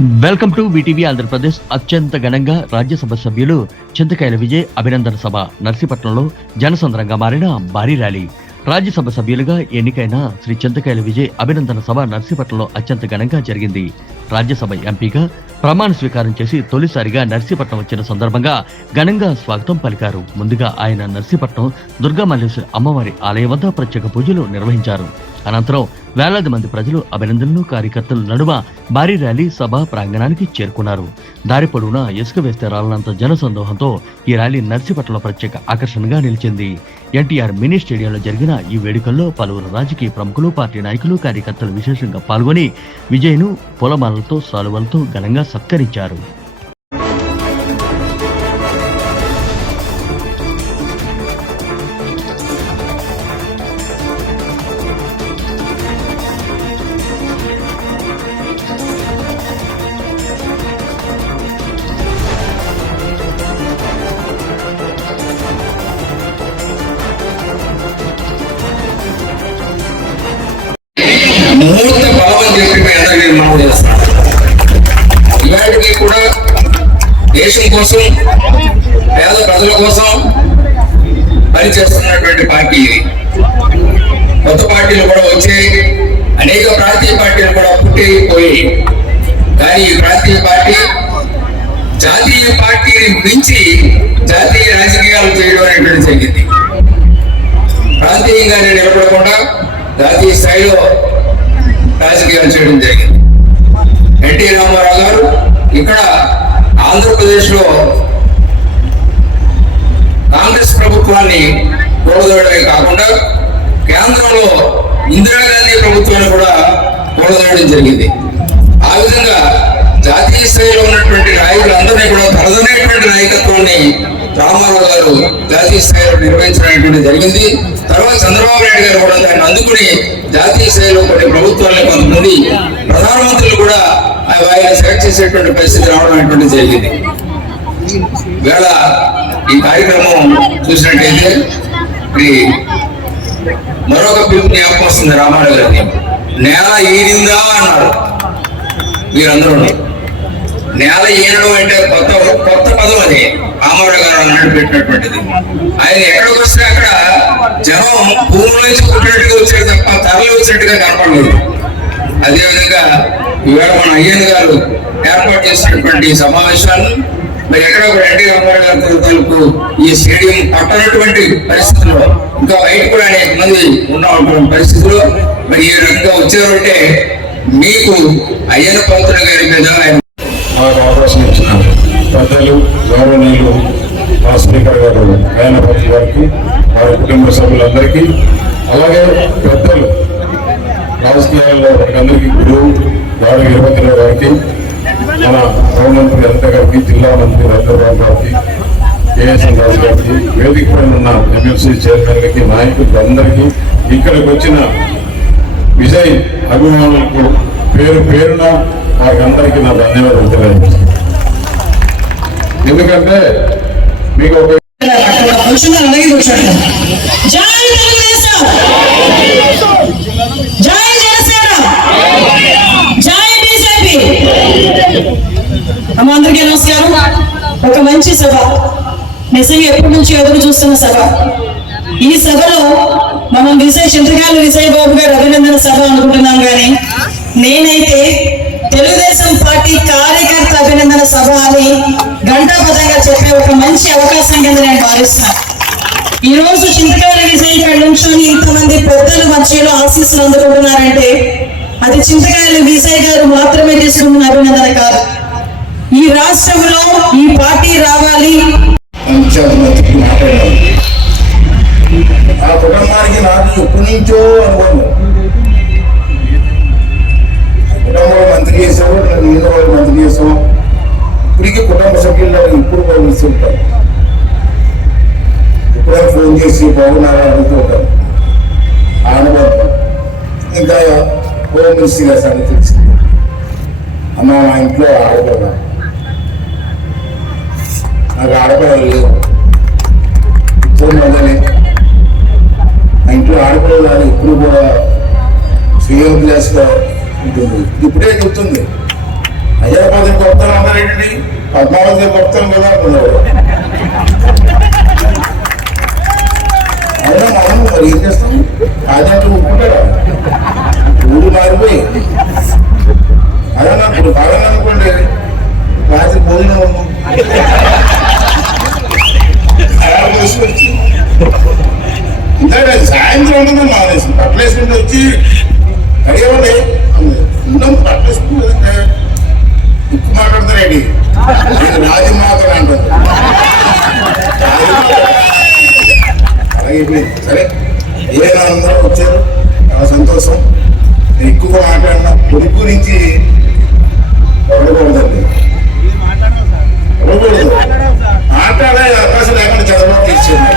Welcome to VTV Andhra Pradesh. అత్యంత ఘనంగా రాజ్యసభ సభ్యులు చింతకాయల విజయ్ అభినందన సభ నర్సీపట్నంలో జనసంద్రంగా మారిన భారీ ర్యాలీ. రాజ్యసభ సభ్యులుగా ఎన్నికైన శ్రీ చింతకాయల విజయ్ అభినందన సభ నర్సీపట్నంలో అత్యంత ఘనంగా జరిగింది. రాజ్యసభ ఎంపీగా ప్రమాణ స్వీకారం చేసి తొలిసారిగా నర్సీపట్నం వచ్చిన సందర్భంగా ఘనంగా స్వాగతం పలికారు. ముందుగా ఆయన నర్సీపట్నం దుర్గామల్లేశ్వరి అమ్మవారి ఆలయం వద్ద ప్రత్యేక పూజలు నిర్వహించారు. అనంతరం వేలాది మంది ప్రజలు అభినందనలు కార్యకర్తల నడుమ భారీ ర్యాలీ సభ ప్రాంగణానికి చేరుకున్నారు. దారి పొడవునా ఇసుక వేస్తే రాలనంత జనసందోహంతో ఈ ర్యాలీ నర్సీపట్నంలో ప్రత్యేక ఆకర్షణగా నిలిచింది. ఎన్టీఆర్ మినీ స్టేడియంలో జరిగిన ఈ వేడుకల్లో పలువురు రాజకీయ ప్రముఖులు, పార్టీ నాయకులు, కార్యకర్తలు విశేషంగా పాల్గొని విజయ్ను పూలమాలలతో, సాలువలతో ఘనంగా సత్కరించారు. ముహూర్త బలం అని చెప్పి అందరికీ మనం చేస్తాం. ఇవాటికి కూడా దేశం కోసం, పేద ప్రజల కోసం పనిచేస్తున్నటువంటి పార్టీ ఇది. కొత్త పార్టీలు కూడా వచ్చాయి, అనేక ప్రాంతీయ పార్టీలు కూడా పుట్టిపోయి, కానీ ఈ ప్రాంతీయ పార్టీ జాతీయ పార్టీని మించి జాతీయ రాజకీయాలు చేయడం అనేటువంటి జరిగింది. ప్రాంతీయంగానే నిలబడకుండా జాతీయ స్థాయిలో రాజకీయాలు చేయడం జరిగింది. ఎన్టీ రామారావు గారు ఇక్కడ ఆంధ్రప్రదేశ్ లో కాంగ్రెస్ ప్రభుత్వాన్ని కూడదోడమే కాకుండా కేంద్రంలో ఇందిరాగాంధీ ప్రభుత్వాన్ని కూడా కూడదోడడం జరిగింది. ఆ విధంగా జాతీయ స్థాయిలో ఉన్నటువంటి నాయకులందరినీ కూడా తనదనేటువంటి నాయకత్వాన్ని రామారావు గారు జాతీయ స్థాయిలో నిర్వహించడం జరిగింది. తర్వాత చంద్రబాబు నాయుడు గారు కూడా దాన్ని అందుకుని జాతీయ స్థాయిలో కొన్ని ప్రభుత్వాలను, కొంతమంది ప్రధానమంత్రులు కూడా ఆయన సెలెక్ట్ చేసేటువంటి పరిస్థితి రావడం అనేటువంటి జరిగింది. వేళ ఈ కార్యక్రమం చూసినట్టయితే మరొక పిలుపు జ్ఞాపకం వస్తుంది రామారావు గారిని. నేల ఈనిందా అన్నారు మీరందరూ. నేల ఈనడం అంటే కొత్త పదం అది. రామారావు గారు అన్నాడు పెట్టినటువంటిది. ఆయన ఎక్కడికి వస్తే అక్కడ జనం భూమి నుంచి పుట్టినట్టుగా వచ్చాడు తప్ప తరలి వచ్చినట్టుగా కనపడలేదు. అదేవిధంగా ఈవేళ మన అయ్యన్ గారు ఏర్పాటు చేసినటువంటి సమావేశాలను మరి ఎక్కడ కూడా ఎన్టీ రామారావు గారి తరపు ఈ స్టేడియం పట్టనటువంటి పరిస్థితుల్లో, ఇంకా బయట కూడా అనేక మంది ఉన్నటువంటి పరిస్థితుల్లో మరి ఈ రకంగా వచ్చారు అంటే మీకు అయ్యన్న పంతులు గారి మీద అవకాశం ఇచ్చిన పెద్దలు, గౌరవనీయులు మా స్పీకర్ గారు గాయనపతి గారికి, వారి కుటుంబ సభ్యులందరికీ, అలాగే పెద్దలు రాజకీయాల్లో అందరికీ గురువు వారి యువతిరావు గారికి, మన హోంమంత్రి అనిత గారికి, జిల్లా మంత్రి రఘురావు గారికి, కేఎస్ఎన్ రాజు గారికి, వేదిక పైన ఉన్న ఎమ్మెల్సీ చైర్మన్లకి, నాయకులకు అందరికీ, ఇక్కడికి వచ్చిన విజయ్ అభిమానులకు పేరు పేరున వారికి అందరికీ నా ధన్యవాదాలు తెలియజేస్తాను. ఎందుకంటే మీకు ఒక అందరికీ నమస్కారం. ఒక మంచి సభ, నిజంగా ఎప్పటి నుంచి ఎదురు చూస్తున్న సభ. ఈ సభలో మనం చింతకాయల విజయ్ బాబు గారు అభినందన సభ అనుకుంటున్నాం, కానీ నేనైతే తెలుగుదేశం పార్టీ కార్యకర్త అభినందన సభ అని ఘంటాపథంగా చెప్పే ఒక మంచి అవకాశం కింద నేను భావిస్తున్నాను. ఈ రోజు చింతకాయల విజయ్ ఇక్కడ నుంచొని ఇంతమంది పెద్దలు మధ్యలో ఆశీస్సులు అందుకుంటున్నారంటే అది చింతకాయల విజయ్ గారు మాత్రమే తీసుకుంటున్న అభినందన కాదు. ఈ రాష్ట్రంలో ఈ పార్టీ రావాలి. ఆ కుటుంబానికి నాకు ఎప్పటి నుంచో అనుకోండి, కుటుంబంలో మంత్రి చేసావు, నేను మంత్రి చేసావు, ఇప్పటికీ కుటుంబ సభ్యుల్లో ఇప్పుడు పంపిస్తుంటారు. ఎప్పుడైనా ఫోన్ చేసి బాగున్నారా అడుగుతూ ఉంటారు. ఆడబడతాం. ఇంకా హోమ్ మినిస్టర్ గారి సంగతి తెలిసింది. అమ్మ మా ఇంట్లో ఆడపడ, నాకు ఆడపడలు లేవు, మందని మా ఇంట్లో ఆడపడలు ఎప్పుడు కూడా శ్రీయోగ్లాస్గా ఉంటుంది. ఇప్పుడే చెప్తుంది అయ్యా ఏంటి 14 భక్తులు కదా అనుకున్నాడు. అవునా మనం మరి ఏం చేస్తాం? ఆచార్యులు ఒప్పుకుంటారా? ఊరు మారిపోయి అదే ఇప్పుడు బాగా అనుకోండి రాత్రి భోజనం తీసుకొచ్చి ఇంత సాయంత్రం ఉండదు మానేసి పట్లేసుకుంటూ వచ్చి అడిగేవాడి ఉన్నాం పట్లేసుకుంటే ఉక్కు మాట్లాడతారేంటి రాజు మాత్రం అంటారు. అలాగే సరే ఏదైనా అందరూ వచ్చారు చాలా సంతోషం. ఎక్కువ మాట్లాడినా పొడి గురించి ఎవడకూడదండి, ఎవడకూడదు. మాట్లాడే అవకాశం లేకుండా చదవడం తీర్చింది.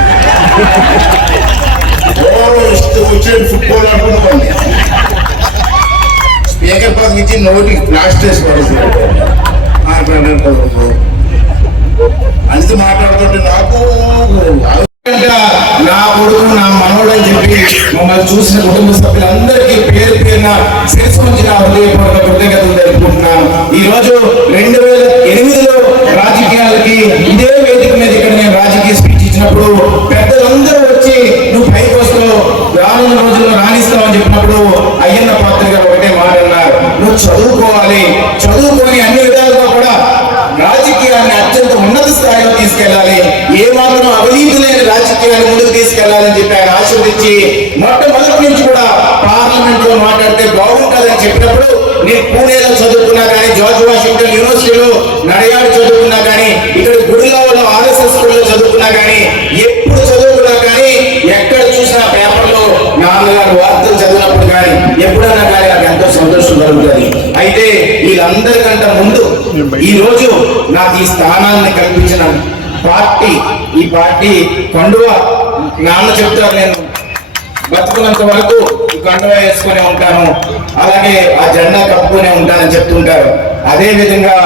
ఇష్టం వచ్చేది ఫుట్బాల్ అనుకున్నామండి. స్పీకర్ పదవి ఇచ్చి నోటికి ప్లాస్టర్ వేసి పడుతుంది. మాట్లాడకూడదు అనేది మాట్లాడుతుంటే నాకు నా కొడుకు నా మనవడు అని చెప్పి మమ్మల్ని చూసిన కుటుంబ సభ్యులందరికీ పేరు పేరున శిరస్సు నుంచి నా హృదయపూర్వక కృతజ్ఞతలు తెలుపుకుంటున్నాను. ఈ రోజు 2008లో రాజకీయాలకి ఇదే వేదిక మీద ఇక్కడ నేను రాజకీయ స్పీచ్ ఇచ్చినప్పుడు పెద్దలందరూ వచ్చి నువ్వు పైకి వస్తావు, రానున్న రోజుల్లో రాణిస్తావు అని చెప్పినప్పుడు అయ్యన్న పాత్ర గారు ఒకటే మాట అన్నారు, నువ్వు చదువుకోవాలి, చదువుకొని అన్ని విధాలుగా కూడా రాజకీయాన్ని అత్యంత ఉన్నత స్థాయిలో తీసుకెళ్లాలి, ఏ మాత్రం అవినీతి లేని రాజకీయాన్ని ముందుకు తీసుకెళ్లాలని చెప్పి ఆయన ఆశీర్వదించి మొట్టమొదటి నుంచి కూడా పార్లమెంట్ లో మాట్లాడితే బాగుంటుందని చెప్పినప్పుడు నేను పూణేలో చదువుకున్నా కానీ, జార్జ్ వాషింగ్టన్ యూనివర్సిటీలో నడయాడు చదువుకున్నా కానీ, ఇక్కడ గుడిలో ఆర్ఎస్ఎస్ స్కూల్లో చదువుకున్నా కానీ, ఎప్పుడు చదువుకున్నా కానీ ఎక్కడ చూసినా పేపర్లో నాన్నగారు వార్తలు చదివినప్పుడు కానీ ఎప్పుడన్నా కానీ నాకు ఎంతో సంతోషం కలుగుతుంది. అయితే వీళ్ళందరికంటే ముందు ఈ రోజు నాకు ఈ స్థానాన్ని కల్పించిన పార్టీ, ఈ పార్టీ కండువ నాన్న చెప్తారు, నేను బతుకున్నంత వరకు ఈ కండువ వేసుకునే ఉంటాను, అలాగే ఆ జెండా కప్పుకునే ఉంటానని చెప్తుంటారు. అదే విధంగా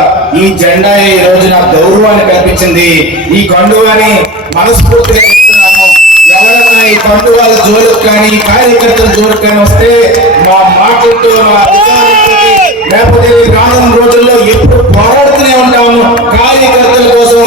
ఈ జెండా ఈ రోజు నాకు గౌరవాన్ని కల్పించింది. ఈ కండువాని మనస్ఫూర్తిగా చెప్తున్నాను. ఎవరైనా ఈ కండువాల జోలికి కానీ కార్యకర్తల జోలికి కానీ వస్తే మా మాటలతో మా లేకపోతే రానున్న రోజుల్లో ఎప్పుడు పోరాడుతూనే ఉంటాము. కార్యకర్తల కోసం